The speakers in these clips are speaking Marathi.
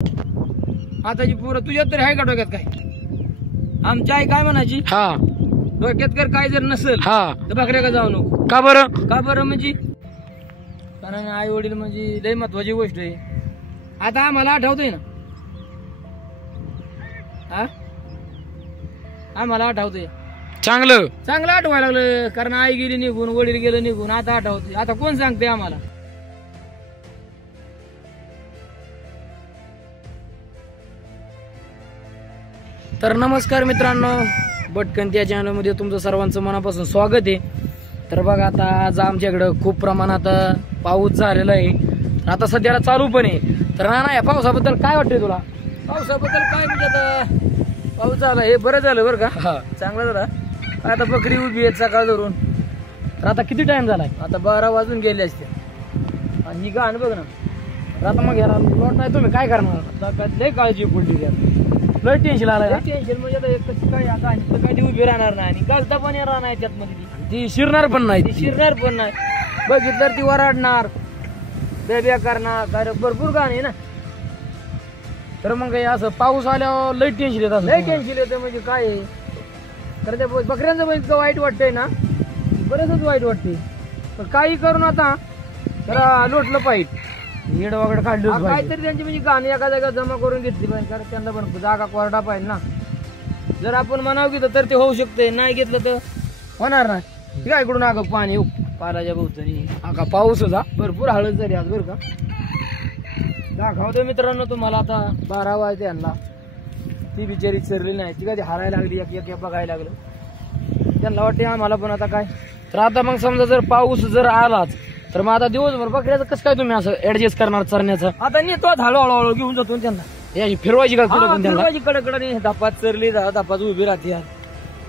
आताची पोरं तुझ्यात तरी आहे का डोक्यात काय? आमची आई काय म्हणायची, हा डोक्यात कर काय जर नसेल हा तर बकऱ्या का जाऊ नको. का बरं? का बरं म्हणजे कारण आई वडील म्हणजे लय महत्वाची गोष्ट आहे. आता आम्हाला आठवतंय ना, आम्हाला आठवतंय चांगलं चांगलं आठवायला लागलं. कारण आई गेली निघून, वडील गेलं निघून, आता आठवतंय. आता कोण सांगते आम्हाला? तर नमस्कार मित्रांनो, भटकंती या चॅनलमध्ये तुमचं सर्वांचं मनापासून स्वागत आहे. तर बघा आता आज आमच्याकडं खूप प्रमाणात पाऊस झालेला आहे. तर आता सध्याला चालू पण आहे. तर ना या पावसाबद्दल काय वाटतंय तुला? पावसाबद्दल काय म्हणजे आता पाऊस झाला हे बरं झालं बरं का, हा चांगलं झालं. आता बकरी उभी आहे सकाळ धरून. तर आता किती टाइम झालाय? आता 12 वाजून गेले असते. आणि ही गाण बघ ना. तर आता मग याला लोट नाही, तुम्ही काय करणार? आता काय लय काळजी पडली यात. लय टेन्शन आलाय. टेन्शन म्हणजे आता कशी काय, आता काय ती उभी राहणार नाही आणि गालता पण येणार नाही त्यात मध्ये. ती शिरणार पण नाही, ती शिरणार पण नाही. बघितलं ती वराडणार, बेब्या करणार, काय भरपूर गाण आहे ना. तर मग काही असं पाऊस आल्यावर लय टेन्शन येत. लय टेन्शन येतं म्हणजे काय आहे. तर त्या बकऱ्यांचं पण इतकं वाईट वाटतंय ना, बरंच वाईट वाटते. पण काही करून आता जरा लोटलं पाहिजे, येड वगैरे काढलं काहीतरी त्यांची म्हणजे गाणी एका जागा जमा करून घेतली पाहिजे. कारण त्यांना पण जागा कोरडा पाहिजे ना. जर आपण म्हणावं घेतलं तर ते होऊ शकते, नाही घेतलं तर होणार नाही. काय इकडून अगं पाणी पालाच्या भोवतणी का पाऊस होता भरपूर हळद झाली आज बरं का. दाखवतो मित्रांनो तुम्हाला. आता 12 वाजते यांना. ती बिचारी चरली नाही, ती कधी हारायला लागली, एक एक बघायला लागलं. त्यांना वाटते आम्हाला पण आता काय. तर आता मग समजा जर पाऊस जर आलाच तर मग आता दिवसभर बकऱ्याचं कसं काय तुम्ही असं ऍडजस्ट करणार चरण्याचं? आता नेतो हळूहळू घेऊन जातो त्यांना. याची फिरवायची का कुठं पण त्यांना? कडकडे धापात चरली, धापात उभी राहते यार.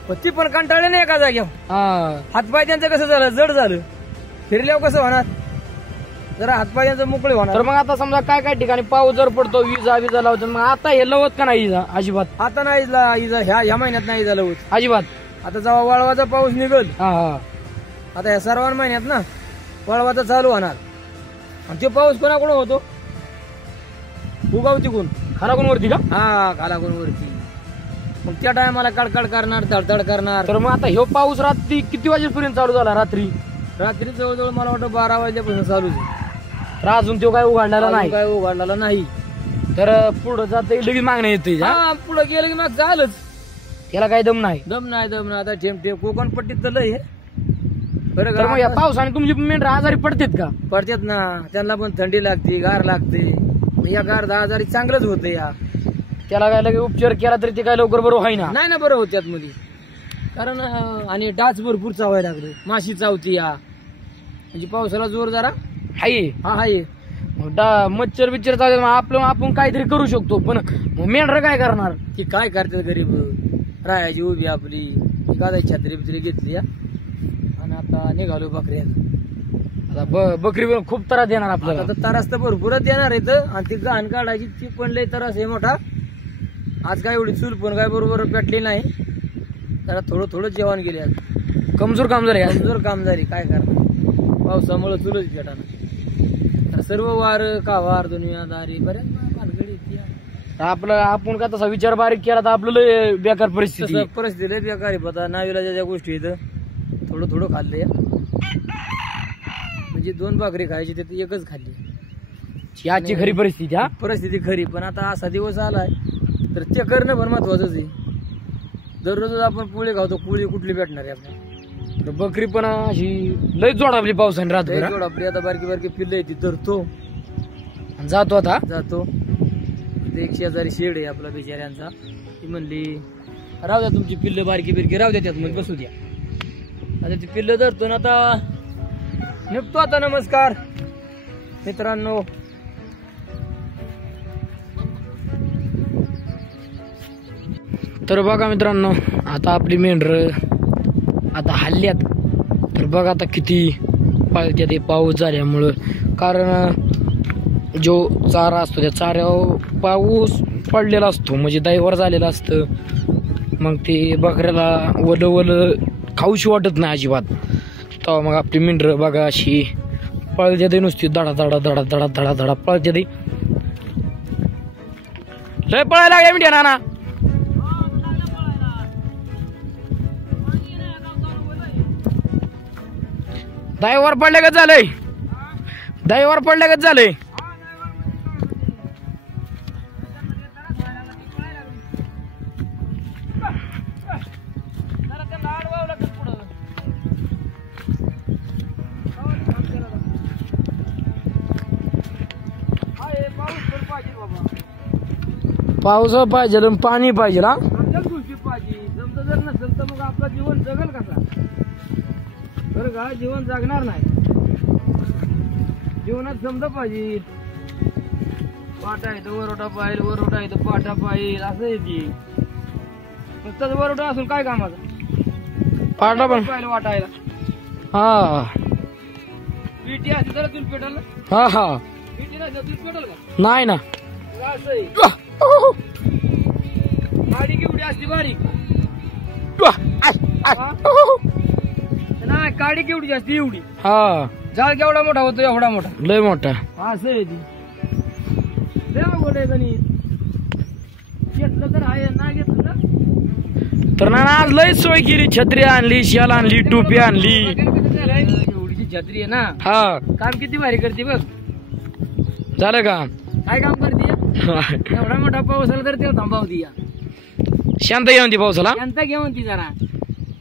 पण ती पण कंटाळले नाही एका जाग्यावर. हातपाय त्यांचं कसं झालं, जड झालं. फिरल्यावर कसं होणार, जरा हातपाय त्यांचं मोकळे होणार. तर मग आता समजा काय काय ठिकाणी पाऊस जर पडतो, विजा लावतो, मग आता हे लवत का नाही इजा? अजिबात आता नाही इजा, ह्या महिन्यात नाही झालं होत अजिबात. आता जेव्हा वळवाचा पाऊस निघल, हा आता ह्या सर्वान महिन्यात ना वळवाचा चालू होणार. आणि तो पाऊस कोणाकडून होतो? उगावती कोण? खालाकून वरती का? हा, खालाकून वरती. मग त्या टायमाला कडकड करणार, तडतड करणार. तर मग आता ह्यो पाऊस रात्री किती वाजेपर्यंत चालू झाला? रात्री जवळजवळ मला वाटतं 12 वाजल्यापासून चालूच आहे. तर अजून तो काय उघडलेला नाही. काय उघडलेला नाही. तर पुढं जात लगेच मागण्या येते. हा, पुढे गेलं की मग झालंच. त्याला काही दम नाही. दम नाही. आता ठेम कोकण पट्टीत तर लय बरं तर मग या का. पावसाने तुमची मेंढर आजारी पडतात का? पडतात ना, त्यांना पण थंडी लागते, गार लागते. या गार 10 आजारी चांगलंच होतं. या त्याला काय लगेच उपचार केला तरी ते काय लवकर बरोबर होई ना. नाही ना बरं होत्यात मध्ये. कारण आणि डास भरपूर चावायला लागले, माशी चावती या. म्हणजे पावसाला जोर जरा हाय. हा हाय. मच्छर बिच्छर चालू आपलं आपण काहीतरी करू शकतो, पण मेंढर काय करणार? की काय करतात गरीब, राहायची उभी आपली. गादा छत्री बित्री घेतली या आणि आता निघालो बकऱ्या. आता बकरी खूप त्रास देणार आपल्याला. आता त्रास तर भरपूरच देणार आहेत. आणि ती घाण काढायची ती पण लय त्रास आहे मोठा. आज काय एवढी चूल पण काय बरोबर पेटली नाही. त्याला थोडं जेवण गेले. आज कमजोर काम झाले. कमजोर काम झाली, काय करणार. पावसामुळे चुलच पेटाना. तर सर्व वार कावार दुनियादारी बऱ्याच भानगडी. आपलं आपण का तसा विचार बारीक केला तर आपलं लय बेकार परिस्थिती लय बेकार आहे. पता नावीला ज्या गोष्टी इथं थोडं खाल्ले. म्हणजे 2 भाकरी खायची ते एकच खाल्ली. याची खरी परिस्थिती. हा, परिस्थिती खरी. पण आता असा दिवस आलाय तर ते करणं पण महत्वाचंच आहे. दररोज आपण पोळी खातो, पोळी कुठली भेटणार आहे आपल्याला. बकरी पण अशी लय जोडावली पावसाने राहतो. आपली आता बारकी पिल्ल आहे ती धरतो जातो. आता जातो. ते 100 शेड आहे आपला बिचाऱ्यांचा. ती म्हणली राहू द्या तुमची पिल्ल बारकी राहू द्या, त्यात मध्ये बसू द्या. आता ती पिल्ल धरतो ना. आता निघतो आता. नमस्कार मित्रांनो. तर बघा मित्रांनो, आता आपली मेंढर आता हल्ल्यात. तर बघा आता किती पळत्यात पाऊस झाल्यामुळं. कारण जो चारा असतो त्या चाऱ्यावर पाऊस पडलेला असतो, म्हणजे दैवर झालेलं असतं. मग ते बकऱ्याला वलं खाऊशी वाटत नाही अजिबात. तेव्हा मग आपली मेंढर बघा अशी पळत्यात नुसती धडा धडा धडा धडा धडा धडा पळत्यात. लय पळायला लागल्या मिठ्या नाना. दाईवर पडले का झालंय, दाईवर पडले का झालंय. पाऊस पाहिजे पाणी पाहिजे. हा समजा जर नसेल तर मग आपलं जीवन जगल कसा. बरं का, जीवन जगणार नाही. जीवनात समजा पाहिजे. पाटा आहे तर वरोटा पाहिजे, वरोटा आहे तर पाटा पाहिजे, असं येते. नुसताच वरोटा असून काय कामाचा. पाटा पण पाहिजे वाटायला. हा पिटी असते तर दूध पेटल. हा हा पिटी नाही दूध पेटल का. नाही ना. असं आहे. गाडी केवढी असते बारीक. नाही काडी केवढी जास्त एवढी. हा झाड केवढा मोठा होतो एवढा मोठा. लय मोठा. असं आहे ती. लय अवघड आहे गणित. घेतलं तर आहे, नाही घेतलं तर ना आज लय सोय केली. छत्री आणली, शाल आणली, टोपी आणली. एवढीची छत्री आहे ना. हा काम किती भारी करते बघ. झालं का. काय काम करते. एवढा मोठा पाऊस आला तर ते थांबावती. शांत घेऊन ती पावसाला. शांत घेऊन ती जरा.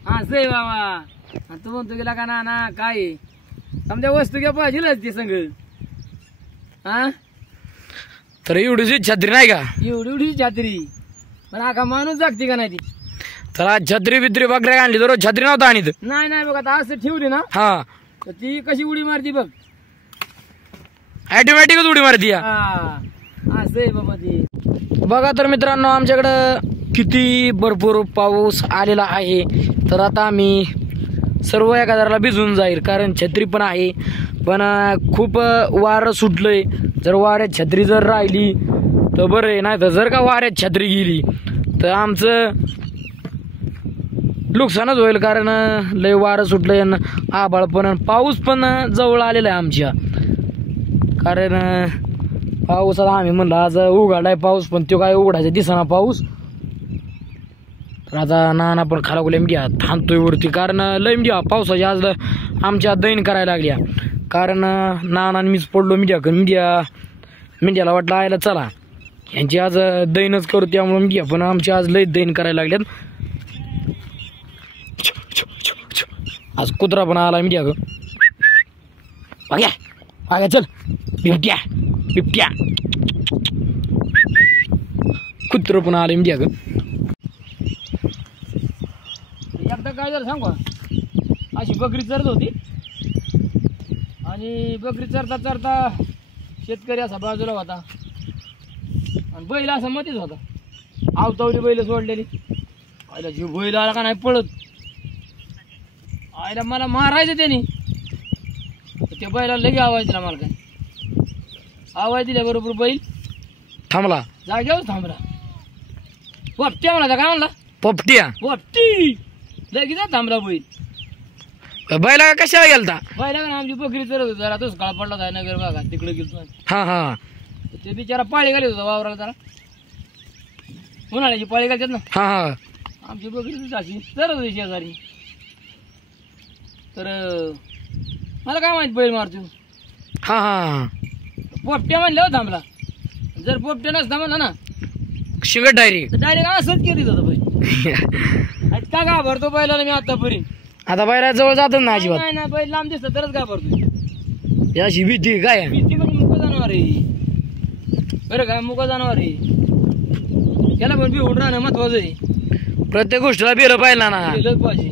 असं आहे बाबा. तू म्हणतो गेला का ना ना काय समजा वस्तू घ्या पाहिजेलच ते संग. हा तर एवढीची छत्री नाही का. एवढी छत्री पण आखा माणूस जागते का नाही ती. तर आज छत्री बित्री बकऱ्या आणली तर छत्री नव्हता आणि नाही नाही बघ आता असं ठेवली ना हा तर ती कशी उडी मारती बघ. ऑटोमॅटिकच उडी मारती. असं आहे बाबा ती. बघा तर मित्रांनो आमच्याकडं किती भरपूर पाऊस आलेला आहे. तर आता आम्ही सर्व एखाद्याला भिजून जाईल कारण छत्री पण आहे. पण खूप वारं सुटलंय. जर वाऱ्यात छत्री जर राहिली तर बरं आहे, नाही तर जर का वाऱ्यात छत्री गेली तर आमचं नुकसानच होईल. कारण लय वारं सुटलंय, आभाळ पण पाऊस पण जवळ आलेला आहे आमच्या. कारण पाऊसाला आम्ही म्हणलं आज उघडलाय पाऊस पण तो काय उघडायचा दिसना पाऊस. तर आता नाना पण खालागुल्या मिठ्या थांबतोय वरती कारण लय मिठ्या पावसाची आज आमच्या दैन करायला लागल्या. कारण नाना मीच पडलो मिठ्याला वाटलं आयला चला यांची आज दैनच करू. त्यामुळे मिठ्या पण आमची आज लय दैन करायला लागल्यात. आज कुत्रा पण आला मिठ्या ग. बघ्या चल बिबट्या बिबट्या. कुत्र पण आले मिठ्या ग. एकदा काय झालं सांगू. अशी बकरी चरत होती आणि बकरी चरता चरता शेतकरी असा बाजूला होता आणि बैल असा मध्येच होता. आवतावली बैल सोडलेली. आयला जीव बैल आला का नाही पळत. आयला मला मारायचं त्याने. त्या बैलाला लगे आवाज दिला. मला काय आवाज दिल्याबरोबर बैल थांबला. जागेवर थांबला. पोपट्या म्हणा काय म्हणला. पोपट्या पोपटी लगेच थांबला बैल. बैला कशाला गेलता. बैला का आमची बकरी चरत होती. जरा तोच काळ पडला होता नगर भागात तिकडे गेलो. हा हा ते बिचारा पाळी घालत होता वावराला. जरा उन्हाळ्याची पाळी घालतात ना. हा हा आमची बकरी अशी चरत होती शेजारी. तर मला काय माहित बैल मारतो. हा हा पोपट्या म्हणल्यावर थांबला. जर पोपट्या नसता म्हणला ना शिंगट डायरेक्ट तर डायरेक्ट असंच केली होता बैल. का घाबरतो बैलाला मी आतापर्यंत. आता बैला जवळ जातच ना अजिबात. नाही ना बैल लांब दिसतं तरच घाबरतो. याशी भीती काय. भीती म्हणजे मुक जनावर आहे बरं का. मुक जनावर आहे त्याला पण भिवून राहणं महत्वाचं आहे. प्रत्येक गोष्टीला बेलं पाहिजे ना. बैलच पाहिजे.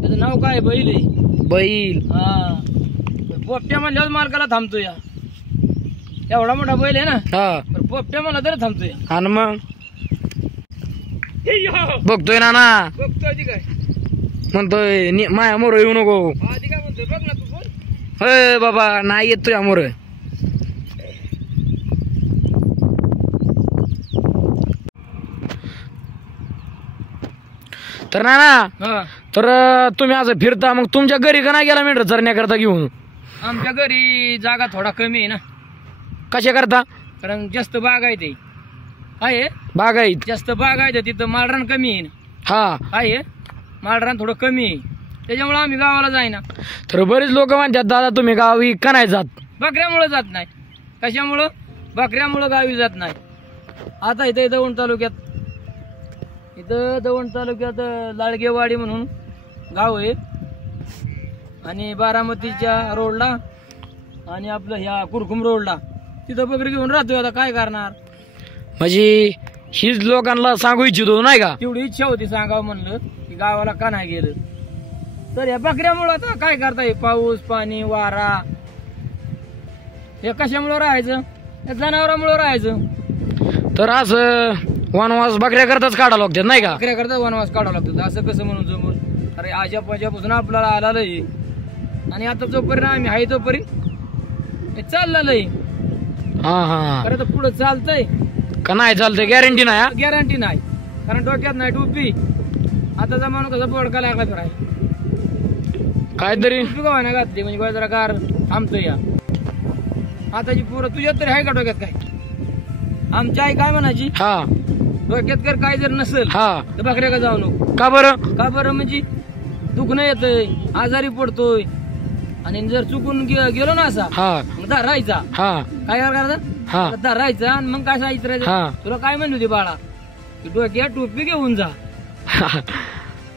त्याचं नाव काय बैल आहे. बैल हा पोपट्या म्हणल्यावर मालकाला थांबतो. या एवढा मोठा बैल आहे ना. हा पोपट्या म्हणला तरी थांबतोय. आणि मग बघतोय ना ना बघतोय ती काय म्हणतोय माया मोर येऊ नको. आधी काय म्हणतोय बघ ना तू फोन. होय बाबा नाही येत तुझ्या मोर. तर ना तर तुम्ही असं फिरता मग तुमच्या घरी का नाही गेला मेंढर चरण्याकरता घेऊन. आमच्या घरी जागा थोडा कमी आहे ना. कशा करता. कारण जास्त बाग आहे ते. आहे बागायत. जास्त बाग आहे तिथं माळरान कमी आहे ना. हा आहे माळरान थोडं कमी आहे, त्याच्यामुळे आम्ही गावाला जाईना. तर बरेच लोक म्हणतात दादा तुम्ही गावी का नाही जात? बकऱ्यामुळे जात नाही. कशामुळं? बकऱ्यामुळं गावी जात नाही. आता इथं दवंड तालुक्यात लाडगेवाडी म्हणून गाव आहे आणि बारामतीच्या रोडला आणि आपलं ह्या कुरकुम रोडला तिथं बकरी घेऊन राहतोय. आता काय करणार? म्हणजे हीच लोकांना सांगू इच्छितो नाही का? तेवढी इच्छा होती सांगावं म्हणलं की गावाला का नाही गेलं. तर या बकऱ्यामुळं आता काय करताय? पाऊस पाणी वारा हे कशामुळं राहायचं? या जनावरांमुळं राहायचं. तर असं वनवास बकऱ्या करताच काढा लागतात नाही का? बकऱ्या करता वनवास काढावं लागतं. असं कसं म्हणून जमून? अरे आजापासून आपल्याला आलेलं आणि आता जोपर्यंत आम्ही आहे तोपर्यंत हे चाललेलं. हा हा. खरं तर पुढं चालतंय का नाही चालतंय? गॅरंटी नाही हा? गॅरंटी नाही, कारण डोक्यात नाही टोपी. आता जमानो कसा पडका लागला तर आहे काहीतरी टोपी गव्हाने घातली म्हणजे जरा गार थांबतोय. या आताची पोरं तुझ्यात तरी आहे का डोक्यात काय? आमची आई काय म्हणायची? हा डोक्यात कर काय जर नसेल हा. तर बकऱ्या का जाऊ नको. का बरं? का बरं? म्हणजे दुखणं येतंय, आजारी पडतोय आणि जर चुकून गेलो ना असा हा मग धरायचा. हा काय करायचं? हा धरायचा आणि मग काय सांगितलं? हा. तुला काय म्हणली होती बाळा की डोक्यात टोपी घेऊन जा.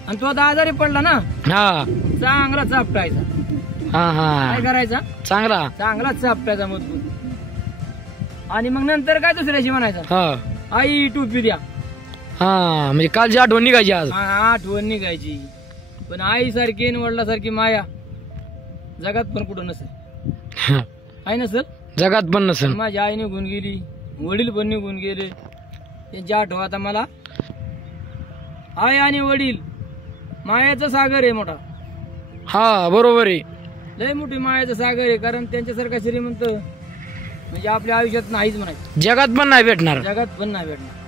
आणि तो आता आजारी पडला ना हा चांगला चापटायचा. हा हा. काय करायचा? चांगला चांगला चापटायचा मजबूत. आणि मग नंतर काय दुसऱ्याशी म्हणायचा? हा आई टोपी द्या. हा. म्हणजे कालची आठवण निघायची आज. आठवण निघायची. पण आई सारखी आणि वडिलासारखी माया जगात पण कुठं नसेल. आई नसेल जगात पण नसेल. माझी आई निघून गेली, वडील पण निघून गेले. त्यांची आठवण आता मला. आई आणि वडील मायाचा सागर आहे मोठा. हा बरोबर आहे. लय मोठी मायाचा सागर आहे. कारण त्यांच्यासारखा श्रीमंत म्हणजे आपल्या आयुष्यात नाहीच म्हणायचं. जगात पण नाही भेटणार. जगात पण नाही भेटणार.